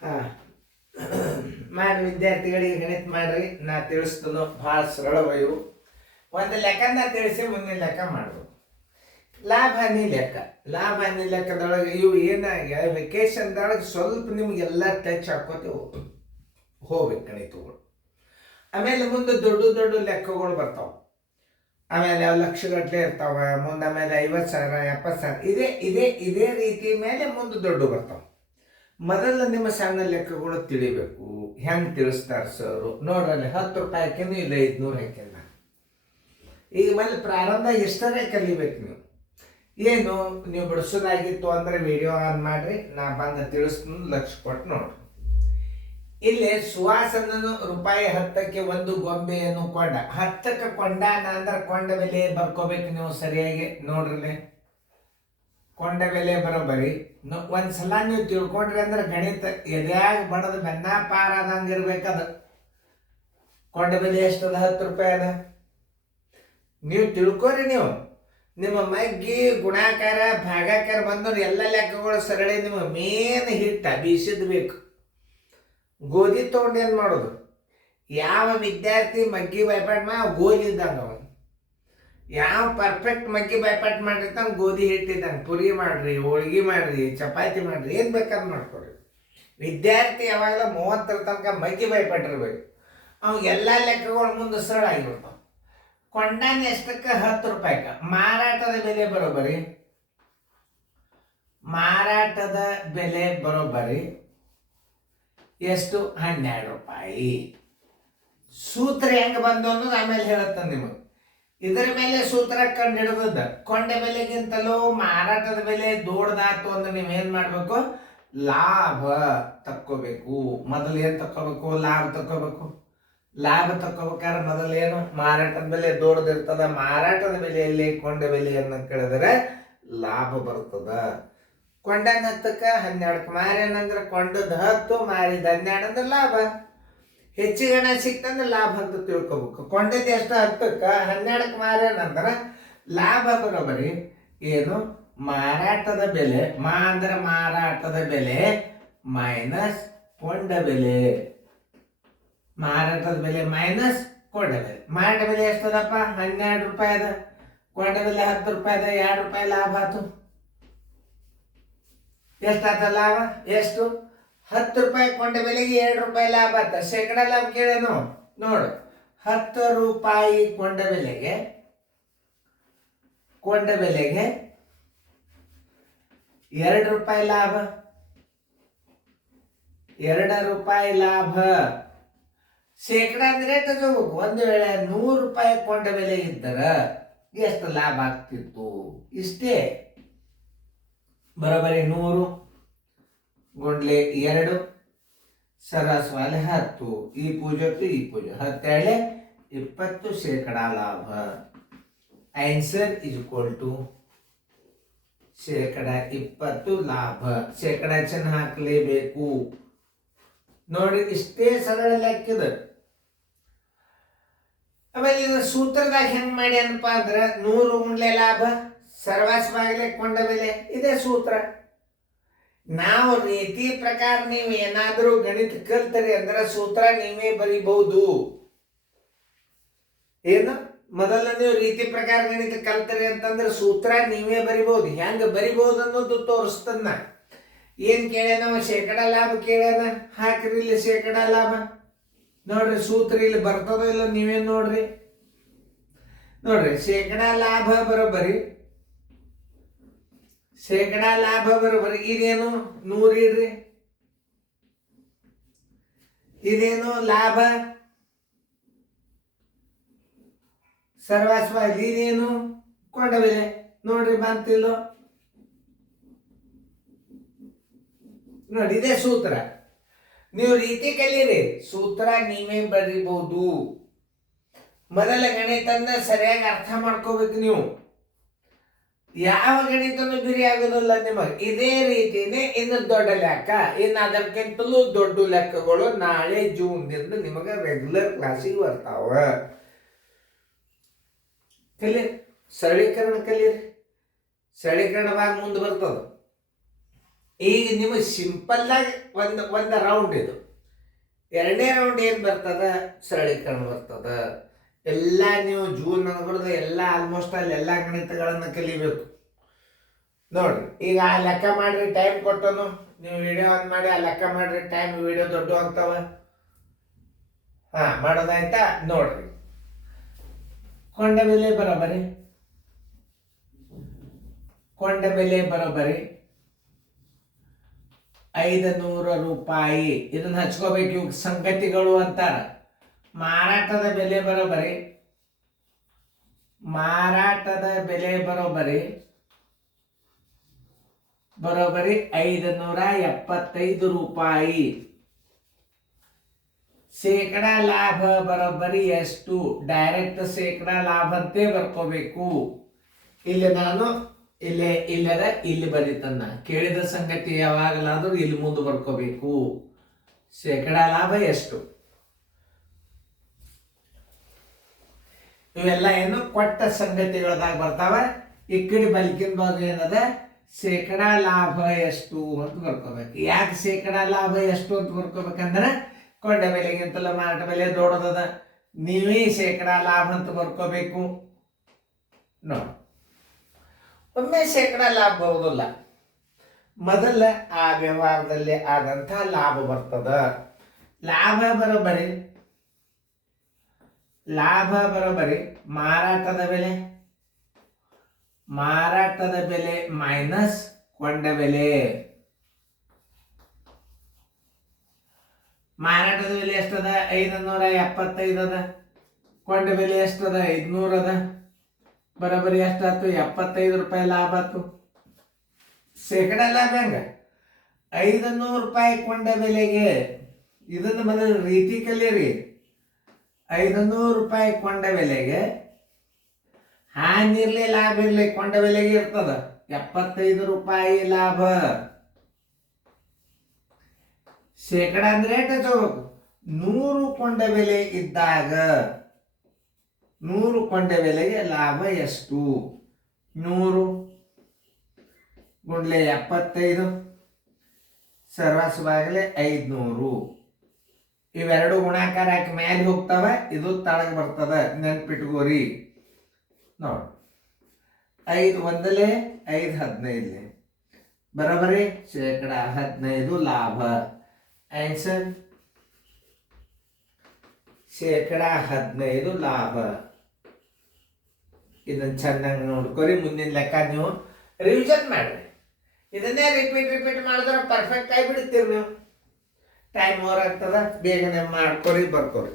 ಹಾಂ ಮಾಡಿ ವಿದ್ಯಾರ್ಥಿಗಳಿಗೆ ಗಣಿತ ಮಾಡ್ರಿ. ನಾ ತಿಳಿಸ್ತನು ಭಾಳ ಸರಳವಯ್ಯು. ಒಂದು ಲೆಕ್ಕನ ತಿಳಿಸಿ ಮುಂದಿನ ಲೆಕ್ಕ ಮಾಡ್ಬೇಕು. ಲಾಭ ಹಾನಿ ಲೆಕ್ಕ. ಲಾಭ ಹಾನಿ ಲೆಕ್ಕದೊಳಗೆ ಇವು ಏನಾಗ್ಯ ವೆಕೇಶನ್ದೊಳಗೆ ಸ್ವಲ್ಪ ನಿಮಗೆಲ್ಲ ಟಚ್ ಹಾಕೋತೇವೆ ಹೋಗ್ಬೇಕು ಗಣಿತಗಳು. ಆಮೇಲೆ ಮುಂದೆ ದೊಡ್ಡ ದೊಡ್ಡ ಲೆಕ್ಕಗಳು ಬರ್ತಾವೆ. ಆಮೇಲೆ ಲಕ್ಷಗಟ್ಟಲೆ ಇರ್ತಾವೆ. ಮುಂದೆ ಆಮೇಲೆ 50,000 70,000 ಇದೇ ರೀತಿ ಮೇಲೆ ಮುಂದೆ ದೊಡ್ಡ ಬರ್ತಾವೆ. ಮೊದಲು ನಿಮ್ಮ ಸಣ್ಣ ಲೆಕ್ಕಗಳು ತಿಳಿಬೇಕು. ಹೆಂಗೆ ತಿಳಿಸ್ತಾರೆ ಸರ್ ನೋಡ್ರಲ್ಲಿ 10 ರೂಪಾಯಿ ಹಾಕ್ಯನು ಇಲ್ಲ 500 ಹಾಕ್ಯನ. ಈಗ ಮೇಲೆ ಪ್ರಾರಂಭ ಎಷ್ಟರೇ ಕಲಿಬೇಕು ನೀವು. ಏನು ನೀವು ಬಿಡಿಸೋದಾಗಿತ್ತು ಅಂದರೆ ವಿಡಿಯೋ ಆನ್ ಮಾಡಿರಿ, ನಾ ಬಂದು ತಿಳಿಸ್ತೀನಿ, ಲಕ್ಷ ಕೊಟ್ಟು ನೋಡ್ರಿ. ಇಲ್ಲಿ ಸುವಾಸನನು ರೂಪಾಯಿ 10ಕ್ಕೆ ಒಂದು ಗೊಂಬೆಯನ್ನು ಕೊಂಡ. 10ಕ್ಕೆ ಕೊಂಡಾನ ಅಂದ್ರೆ ಕೊಂಡ ಬೆಲೆ ಬರ್ಕೋಬೇಕು ನೀವು ಸರಿಯಾಗಿ ನೋಡ್ರಿ. ಕೊಂಡ ಬೆಲೆ ಬರೋಬರಿ ಒಂದ್ಸಲ ನೀವು ತಿಳ್ಕೊಂಡ್ರಿ ಅಂದ್ರೆ ಗಣಿತ ಎದ್ಯಾಗ ಬಡದ ಬೆನ್ನ ಪಾರಾದಂಗೆ ಇರ್ಬೇಕದ. ಕೊಂಡ ಬೆಲೆ ಎಷ್ಟದ? 10 ರೂಪಾಯಿ ಅದ. ನೀವು ತಿಳ್ಕೊರಿ. ನೀವು ನಿಮ್ಮ ಮಗ್ಗಿ ಗುಣಾಕಾರ ಭಾಗಾಕಾರ ಬಂದವ್ರು ಎಲ್ಲ ಲೆಕ್ಕಗಳು ಸರಳಿ. ನಿಮ್ಮ ಮೇನ್ ಹಿಟ್ಟ ಬೀಸಿದ್ ಬೇಕು. ಗೋಧಿ ತೊಗೊಂಡು ಏನು ಮಾಡೋದು? ಯಾವ ವಿದ್ಯಾರ್ಥಿ ಮಗ್ಗಿ ಬೈಪಾಟ್ ಗೋಧಿ ಇದ್ದಂಗೆ ಅವನು. ಯಾವ ಪರ್ಫೆಕ್ಟ್ ಮಗ್ಗಿ ಬೈಪಾಟ್ ಮಾಡಿರ್ತಾನೆ ಗೋಧಿ ಹಿಟ್ಟಿದ್ದಂಗೆ. ಪುರಿ ಮಾಡ್ರಿ, ಹೋಳ್ಗಿ ಮಾಡ್ರಿ, ಚಪಾತಿ ಮಾಡ್ರಿ, ಏನು ಬೇಕಾದ್ರೆ ಮಾಡ್ಕೊಡ್ರಿ. ವಿದ್ಯಾರ್ಥಿ ಯಾವಾಗಲ 30 ತನಕ ಮಗ್ಗಿ ಬೈಪಾಟಿರ್ಬೇಕು. ಅವಾಗ ಎಲ್ಲ ಲೆಕ್ಕಗಳು ಮುಂದೆ ಸರಳ ಆಗಿಬಿಡ್ತಾವ. ಕೊಂಡಾನ ಎಷ್ಟಕ್ಕೆ? 10 ರೂಪಾಯಿಗೆ. ಮಾರಾಟದ ಬೆಲೆ ಬರೋಬರಿ. ಮಾರಾಟದ ಬೆಲೆ ಬರೋಬರಿ ಎಷ್ಟು? 12 ರೂಪಾಯಿ. ಸೂತ್ರ ಹೆಂಗೆ ಬಂದು ಅನ್ನೋದು ಆಮೇಲೆ ಹೇಳುತ್ತ ನಿಮಗೆ. ಇದರ ಮೇಲೆ ಸೂತ್ರ ಕಂಡು ಹಿಡಿದ ಕೊಂಡ ಬೆಲೆಗಿಂತಲೂ ಮಾರಾಟದ ಬೆಲೆ ದೊಡ್ಡದಾತು ಅಂದ್ರೆ ನೀವೇನು ಮಾಡಬೇಕು? ಲಾಭ ತಕ್ಕೋಬೇಕು. ಮೊದಲು ಏನು ತಕ್ಕೋಬೇಕು? ಲಾಭ ತಕ್ಕೋಬೇಕು. ಲಾಭ ತಕ್ಕೋಬೇಕಾದ್ರೆ ಮೊದಲೇನು? ಮಾರಾಟದ ಬೆಲೆ ದೊಡ್ಡದಿರ್ತದ. ಮಾರಾಟದ ಬೆಲೆಯಲ್ಲಿ ಕೊಂಡ ಬೆಲೆಯನ್ನು ಕೇಳಿದ್ರೆ ಲಾಭ ಬರ್ತದ. ಕೊಂಡಾಗ 10ಕ್ಕೆ 12 ಮಾರೇನಂದ್ರೆ ಕೊಂಡದ 10 ಮಾರಿದ 12 ಅಂದ್ರೆ ಲಾಭ. ಹೆಚ್ಚಿಗೆ ಹಣ ಸಿಕ್ತಂದ್ರೆ ಲಾಭ ಅಂತ ತಿಳ್ಕೊಬೇಕು. ಕೊಂಡದ್ದು ಎಷ್ಟು? 10ಕ್ಕೆ 12ಕ್ಕೆ ಮಾರೇನಂದ್ರೆ ಲಾಭ ಬರೋಬರಿ ಏನು? ಮಾರಾಟದ ಬೆಲೆ. ಅಂದ್ರೆ ಮಾರಾಟದ ಬೆಲೆ ಮೈನಸ್ ಕೊಂಡ ಬೆಲೆ. ಮಾರಾಟದ ಬೆಲೆ ಮೈನಸ್ ಕೊಂಡ ಬೆಲೆ. ಮಾರಾಟ ಬೆಲೆ ಎಷ್ಟದಪ್ಪ? 12 ರೂಪಾಯಿ ಅದ. ಕೊಂಡ ಬೆಲೆ 10 ರೂಪಾಯಿ ಅದ. 2 ರೂಪಾಯಿ ಲಾಭ ಆಯ್ತು. ಎಷ್ಟಾದ ಲಾಭ? ಎಷ್ಟು? 10 ರೂಪಾಯಿ ಕೊಂಡ ಬೆಲೆಗೆ 2 ರೂಪಾಯಿ ಲಾಭ ಆತ. ಶೇಕಡ ಲಾಭ ಕೇಳೇನು ನೋಡು. 10 ರೂಪಾಯಿ ಕೊಂಡ ಬೆಲೆಗೆ 2 ರೂಪಾಯಿ ಲಾಭ. 2 ರೂಪಾಯಿ ಲಾಭ. ಶೇಕಡ ಅಂದ್ರೆ ತಗೋಬೇಕು. ಒಂದು ವೇಳೆ 100 ರೂಪಾಯಿ ಕೊಂಡ ಬೆಲೆ ಇದ್ದರೆ ಎಷ್ಟು ಲಾಭ ಆಗ್ತಿತ್ತು? ಇಷ್ಟೇ. ಬರೋಬರಿ 100 ಗುಂಡ್ಲೆ 2 ಸರಾಸವಾಲೆ 10. ಈ ಪೂಜೆ ಟು ಈ ಪೂಜೆ 10 20 ಶೇಕಡ ಲಾಭ. ಆನ್ಸರ್ ಇಸ್ ಈಕ್ವಲ್ ಟು ಶೇಕಡ 20 ಲಾಭ. ಶೇಕಡ ಚಿಹ್ನೆ ಹಾಕಲೇಬೇಕು ನೋಡಿ. ಇಷ್ಟೇ ಸರಳ ಲೆಕ್ಕದ. ಆಮೇಲೆ ಇದು ಸೂತ್ರದಾಗ ಹೆಂಗ್ ಮಾಡಿ ಅನ್ಪ ಅಂದ್ರೆ 100 ಗುಂಡ್ಲೆ ಲಾಭ ಸರ್ವಾಸವಾಗಲೇ ಕೊಂಡ ಬೆಲೆ. ಇದೇ ಸೂತ್ರ. ನಾವು ರೀತಿ ಪ್ರಕಾರ ನೀವು ಏನಾದರೂ ಗಣಿತ ಕಲ್ತರಿ ಅಂದ್ರೆ ಸೂತ್ರ ನೀವೇ ಬರಿಬಹುದು. ಏನು ಮೊದಲ ನೀವು ರೀತಿ ಪ್ರಕಾರ ಗಣಿತ ಕಲ್ತರಿ ಅಂತಂದ್ರೆ ಸೂತ್ರ ನೀವೇ ಬರಿಬಹುದು. ಹೆಂಗ ಬರಿಬಹುದು ಅನ್ನೋದು ತೋರಿಸ್ತನ್ನ. ಏನ್ ಕೇಳ್ಯಾನ? ಶೇಕಡ ಲಾಭ ಕೇಳ್ಯಾನ. ಹಾಕ್ರಿ ಇಲ್ಲಿ ಶೇಕಡ ಲಾಭ. ನೋಡ್ರಿ ಸೂತ್ರ ಇಲ್ಲಿ ಬರ್ತದೋ ಇಲ್ಲ ನೀವೇನ್ ನೋಡ್ರಿ. ನೋಡ್ರಿ ಶೇಕಡ ಲಾಭ ಬರೋಬರಿ. ಶೇಕಡ ಲಾಭ ಬರೋಬರಿ. ಇದೇನು 100 ಇಡ್ರಿ. ಇದೇನು ಲಾಭ ಸರ್ವಾಸ್ವ. ಇದೇನು ಕೊಂಡ ಬೆಲೆ. ನೋಡ್ರಿ ಬಂತಿಲ್ಲೋ ನೋಡಿ. ಇದೇ ಸೂತ್ರ. ನೀವು ರೀತಿ ಕಲೀರಿ, ಸೂತ್ರ ನೀವೇ ಬರೀಬಹುದು. ಮೊದಲ ಗಣಿತನ್ನ ಸರಿಯಾಗಿ ಅರ್ಥ ಮಾಡ್ಕೋಬೇಕು ನೀವು. ಯಾವ ಗಣಿತನೂ ಬಿರಿ ಆಗೋದಿಲ್ಲ ನಿಮಗೆ. ಇದೇ ರೀತಿನೇ ಇನ್ನು ದೊಡ್ಡ ಲೆಕ್ಕ, ಇನ್ನು ಅದಕ್ಕಿಂತಲೂ ದೊಡ್ಡ ಲೆಕ್ಕಗಳು ನಾಳೆ ಜೂನ್ದಿಂದ ನಿಮಗೆ ರೆಗ್ಯುಲರ್ ಕ್ಲಾಸಿಗೆ ಬರ್ತಾವ. ಕಲೀರಿ, ಸರಳೀಕರಣ ಕಲೀರಿ. ಸರಳೀಕರಣವಾಗಿ ಮುಂದೆ ಬರ್ತದ. ಈಗ ನಿಮಗೆ ಸಿಂಪಲ್ಲಾಗಿ ಒಂದು ರೌಂಡ್ ಇದು. ಎರಡನೇ ರೌಂಡ್ ಏನು ಬರ್ತದ, ಸರಳೀಕರಣ ಬರ್ತದ. ಎಲ್ಲ ನೀವು ಜೂನ್ ಅನ್ಬಾರ್ದು, ಎಲ್ಲ ಆಲ್ಮೋಸ್ಟ್ ಅಲ್ಲಿ ಎಲ್ಲ ಗಣಿತಗಳನ್ನು ಕಲಿಬೇಕು. ನೋಡ್ರಿ ಈಗ ಆ ಲೆಕ್ಕ ಮಾಡ್ರಿ, ಟೈಮ್ ಕೊಟ್ಟನು ನೀವು ವಿಡಿಯೋ ಆನ್ ಮಾಡಿ ಆ ಲೆಕ್ಕ ಮಾಡ್ರಿ, ಟೈಮ್ ವಿಡಿಯೋ ದೊಡ್ಡ ಆಗ್ತಾವ. ಮಾಡೋದಾಯ್ತಾ? ನೋಡ್ರಿ, ಕೊಂಡ ಬೆಲೆ ಬರೋಬರಿ 500 ರೂಪಾಯಿ. ಇದನ್ನ ಹಚ್ಕೋಬೇಕು, ಇವ್ ಸಂಗತಿಗಳು ಅಂತಾರ. ಮಾರಾಟದ ಬೆಲೆ ಬರೋಬರಿ 575 ರೂಪಾಯಿ. ಶೇಕಡಾ ಲಾಭ ಬರೋಬ್ಬರಿ ಎಷ್ಟು? ಡೈರೆಕ್ಟ್ ಶೇಕಡಾ ಲಾಭ ಅಂತೇ ಬರ್ಕೋಬೇಕು. ಇಲ್ಲಿ ನಾನು ಇಲ್ಲಿ ಬರೀತನ್ನ ಕೇಳಿದ ಸಂಗತಿ ಯಾವಾಗಲಾದ್ರೂ ಇಲ್ಲಿ ಮುಂದೆ ಬರ್ಕೋಬೇಕು. ಶೇಕಡಾ ಲಾಭ ಎಷ್ಟು? ಇವೆಲ್ಲ ಏನು ಕೊಟ್ಟ ಸಂಗತಿಗಳದಾಗ ಬರ್ತಾವ. ಈ ಕಡೆ ಬಲ್ಕಿನ ಭಾಗ ಏನದ, ಶೇಕಡಾ ಲಾಭ ಎಷ್ಟು ಅಂತ ಬರ್ಕೋಬೇಕು. ಯಾಕೆ ಶೇಕಡಾ ಲಾಭ ಎಷ್ಟು ಅಂತ ಬರ್ಕೋಬೇಕಂದ್ರೆ ಕೊಂಡ ಬೆಲೆಗಿಂತಲ್ಲ ಮಾರಾಟ ಬೆಲೆ ದೊಡ್ಡದದ. ನೀವೇ ಶೇಕಡಾ ಲಾಭ ಅಂತ ಬರ್ಕೋಬೇಕು. ನೋಡಿ, ಒಮ್ಮೆ ಶೇಕಡಾ ಲಾಭ ಬರುವುದಿಲ್ಲ, ಮೊದಲ ಆ ವ್ಯವಹಾರದಲ್ಲಿ ಆದಂಥ ಲಾಭ ಬರ್ತದ. ಲಾಭ ಬರೋಬರಿ ಮಾರಾಟದ ಬೆಲೆ ಮೈನಸ್ ಕೊಂಡ ಬೆಲೆ. ಮಾರಾಟದ ಬೆಲೆ ಎಷ್ಟದ? 575 ಅದ. ಕೊಂಡ ಬೆಲೆ ಎಷ್ಟದ? 500 ಅದ. ಬರೋಬರಿ ಎಷ್ಟಾಯ್ತು? 75 ರೂಪಾಯಿ ಲಾಭ ಆಯ್ತು. ಶೇಕಡಾ ಲಾಭ ಹೆಂಗ? 500 ರೂಪಾಯಿ ಕೊಂಡ ಬೆಲೆಗೆ, ಇದನ್ನ ಮೊದಲು ರೀತಿ ಕಲೀರಿ. 500 ರೂಪಾಯಿ ಕೊಂಡ ಬೆಲೆಗೆ ಹಾನಿರ್ಲಿ ಲಾಭ ಇರ್ಲಿ ಕೊಂಡ ಬೆಲೆಗೆ ಇರ್ತದ 75 ರೂಪಾಯಿ ಲಾಭ. ಶೇಕಡಾ ಅಂದ್ರೆ ಎಷ್ಟು ತಗೋಬೇಕು? 100 ಕೊಂಡ ಬೆಲೆ ಇದ್ದಾಗ 100 ಕೊಂಡ ಬೆಲೆಗೆ ಲಾಭ ಎಷ್ಟು? 100 ಗುಂಡ್ಲೆ 75 ಸರ್ವಾಸವಾಗಲೇ 500. ಇವೆರಡು ಗುಣಾಕಾರ ಹಾಕಿ ಮೇಲೆ ಹೋಗ್ತಾವ, ಇದು ತಳಗ ಬರ್ತದ, ನೆನ್ಪಿಟ್ಕೋರಿ. ನೋಡಿ, 5 ಒಂದಲೇ 5 15 ಬರೋಬರಿ ಶೇಕಡಾ 15 ಲಾಭ. ಆನ್ಸರ್ ಶೇಕಡಾ 15 ಲಾಭ. ಇದನ್ನ ಚೆನ್ನಾಗಿ ನೋಡ್ಕೊರಿ. ಮುಂದಿನ ಲೆಕ್ಕ ನೀವು ರಿವಿಷನ್ ಮಾಡ್ರಿ. ಇದನ್ನೇ ರಿಪೀಟ್ ಮಾಡಿದ್ರೆ ಪರ್ಫೆಕ್ಟ್ ಆಗಿಬಿಡ್ತೀರಿ ನೀವು. ಟೈಮ್ ಓವರ್ ಆಗ್ತದ, ಬೇಗನೆ ಮಾಡ್ಕೊರಿ ಬರ್ಕೊರಿ.